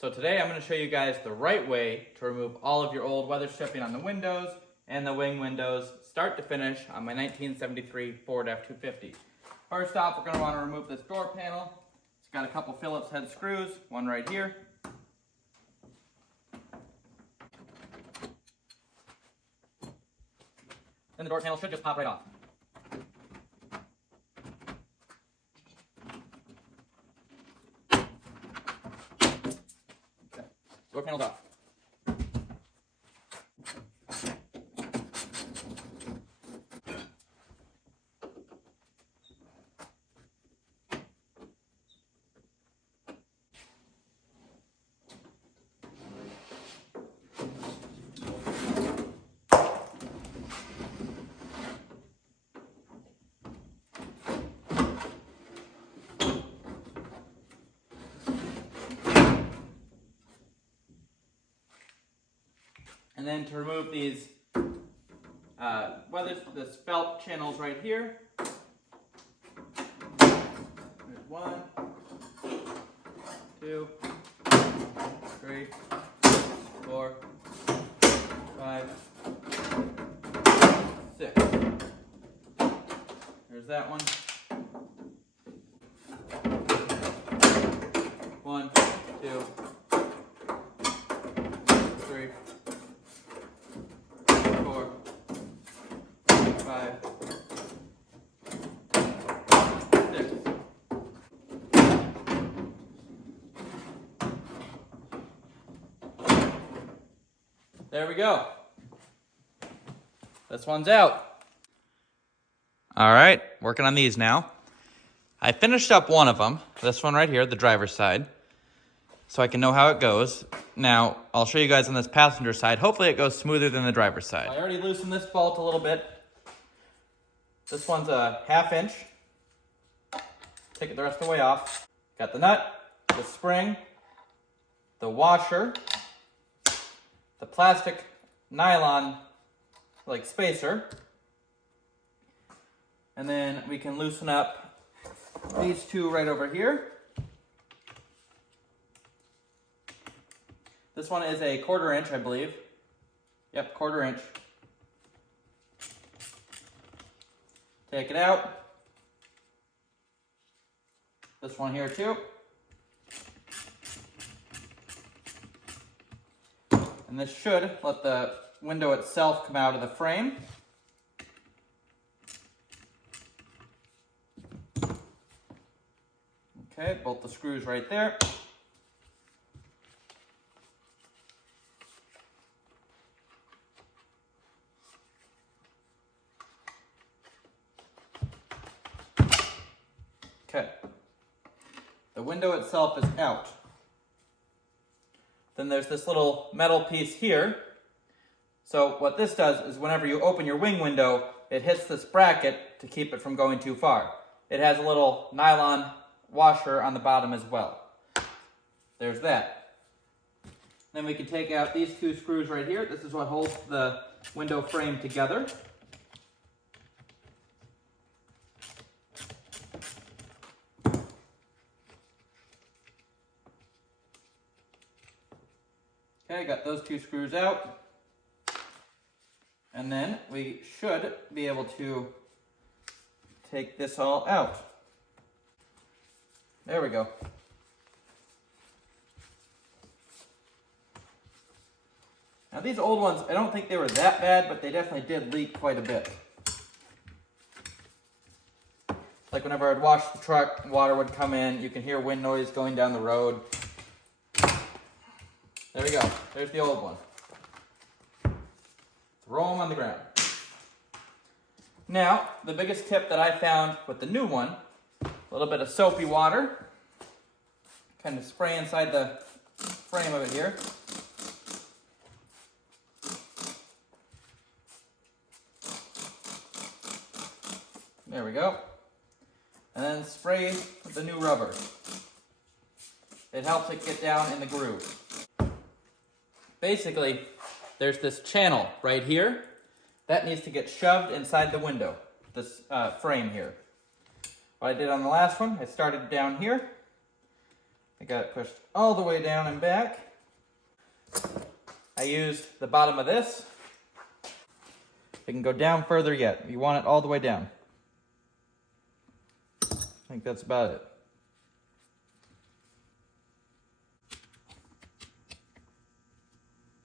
So today I'm going to show you guys the right way to remove all of your old weather stripping on the windows and the wing windows, start to finish, on my 1973 Ford F250. First off, we're going to want to remove this door panel. It's got a couple Phillips head screws, one right here. Then the door panel should just pop right off. Okay, door panel's off. And then to remove these the felt channels right here. There's 1, 2, 3, 4, 5, 6. There's that one. 1, 2, 3, 4, 5, 6. There we go. This one's out. All right, working on these now. I finished up one of them, this one right here, the driver's side, so I can know how it goes. Now, I'll show you guys on this passenger side. Hopefully it goes smoother than the driver's side. I already loosened this bolt a little bit. This one's a 1/2 inch. Take it the rest of the way off. Got the nut, the spring, the washer, the plastic nylon like spacer, and then we can loosen up these two right over here. This one is a 1/4 inch, I believe. Yep, 1/4 inch. Take it out. This one here too. And this should let the window itself come out of the frame. Okay, bolt the screws right there. Okay, the window itself is out. Then there's this little metal piece here. So what this does is whenever you open your wing window, it hits this bracket to keep it from going too far. It has a little nylon washer on the bottom as well. There's that. Then we can take out these two screws right here. This is what holds the window frame together. Okay, got those two screws out. And then we should be able to take this all out. There we go. Now these old ones, I don't think they were that bad, but they definitely did leak quite a bit. Like whenever I'd wash the truck, water would come in, you can hear wind noise going down the road. There we go. There's the old one. Throw them on the ground. Now, the biggest tip that I found with the new one, a little bit of soapy water. Kind of spray inside the frame of it here. There we go. And then spray with the new rubber. It helps it get down in the groove. Basically, there's this channel right here that needs to get shoved inside the window, this frame here. What I did on the last one, I started down here, I got it pushed all the way down and back. I used the bottom of this. It can go down further yet. You want it all the way down. I think that's about it.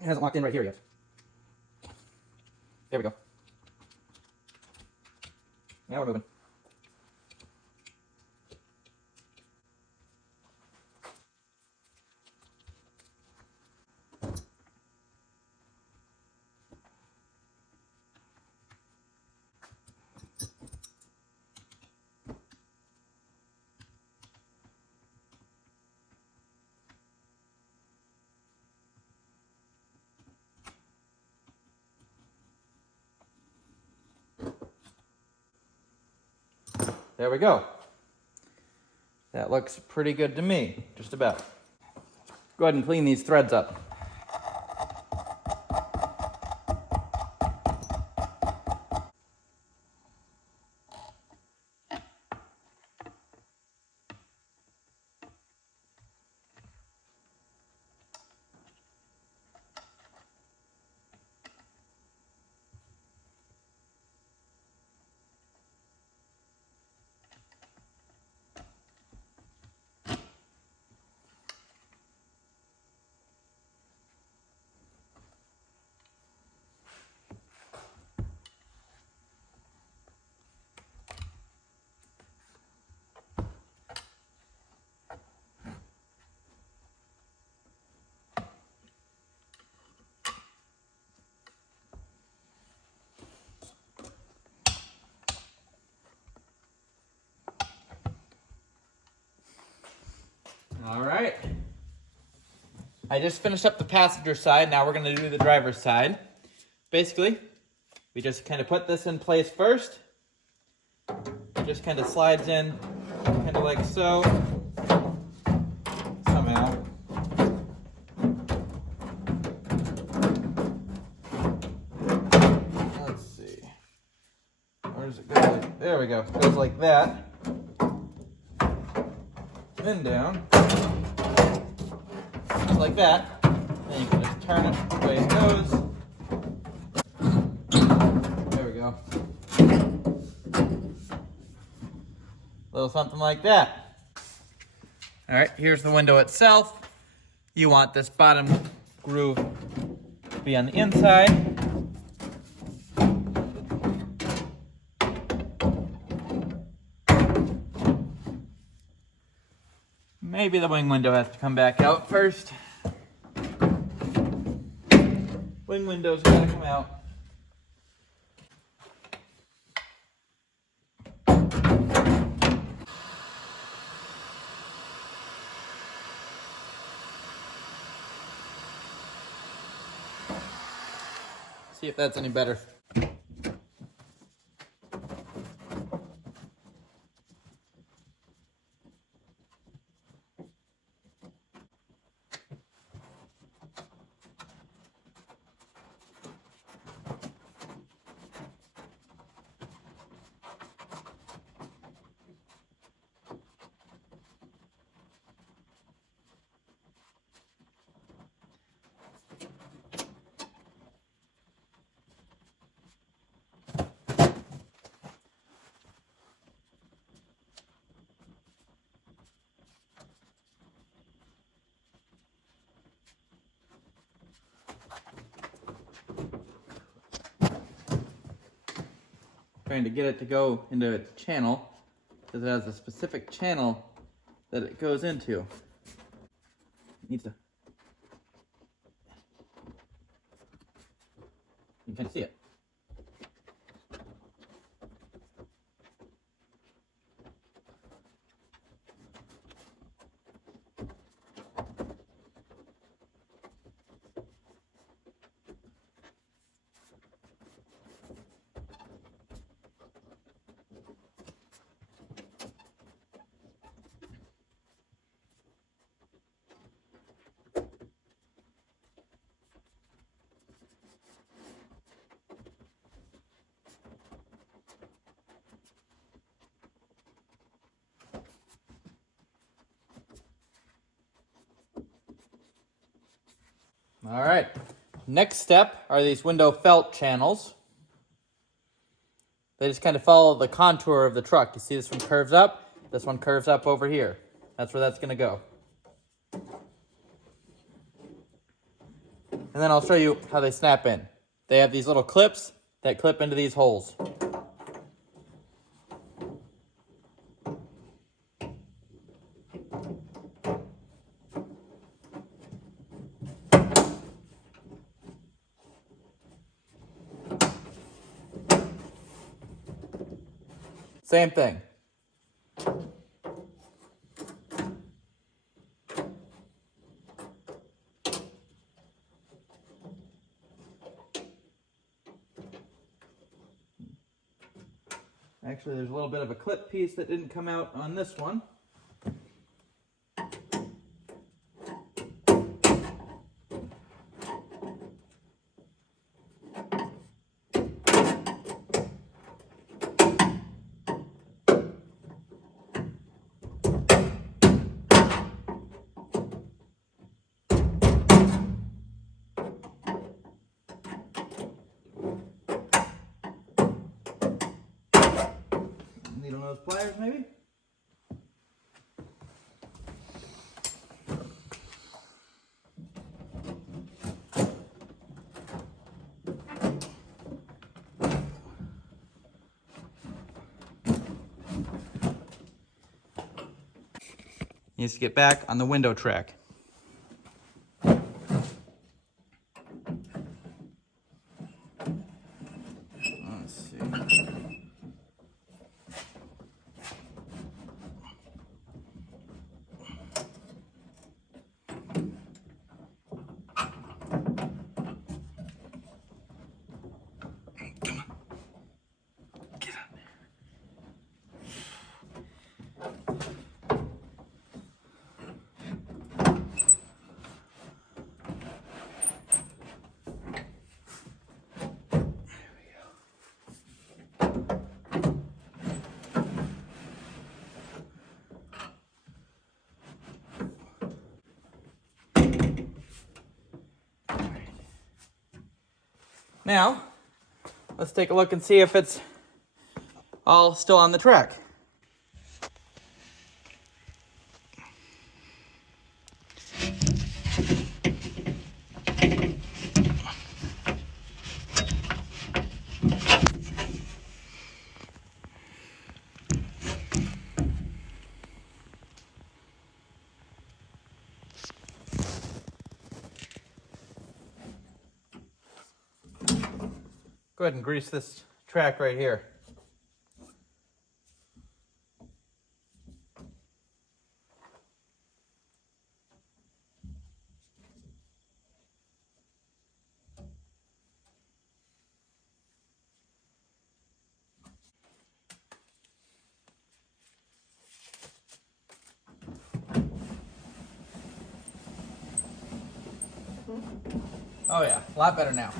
It hasn't locked in right here yet. There we go. Now we're moving. There we go. That looks pretty good to me, just about. Go ahead and clean these threads up. All right. I just finished up the passenger side. Now we're going to do the driver's side. Basically, we just kind of put this in place first. It just kind of slides in, kind of like so. Somehow. Let's see. Where does it go? There we go. It goes like that. Then down. Just like that. Then you can just turn it the way it goes. There we go. A little something like that. All right, here's the window itself. You want this bottom groove to be on the inside. Maybe the wing window has to come back out first. Wing window's gotta come out. See if that's any better. Trying to get it to go into its channel because it has a specific channel that it goes into. It needs to. You can kind of see it. All right. Next step are these window felt channels. They just kind of follow the contour of the truck. You see this one curves up, this one curves up over here. That's where that's going to go. And then I'll show you how they snap in. They have these little clips that clip into these holes. Same thing. Actually, there's a little bit of a clip piece that didn't come out on this one. Needle nose pliers, maybe? Needs to get back on the window track. Let's see. Now, let's take a look and see if it's all still on the track. Go ahead and grease this track right here. Oh yeah, a lot better now.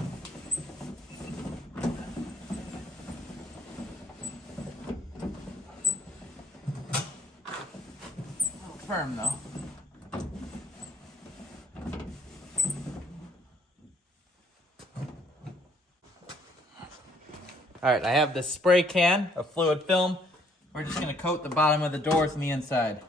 Firm though. All right, I have this spray can of fluid film. We're just gonna coat the bottom of the doors and the inside.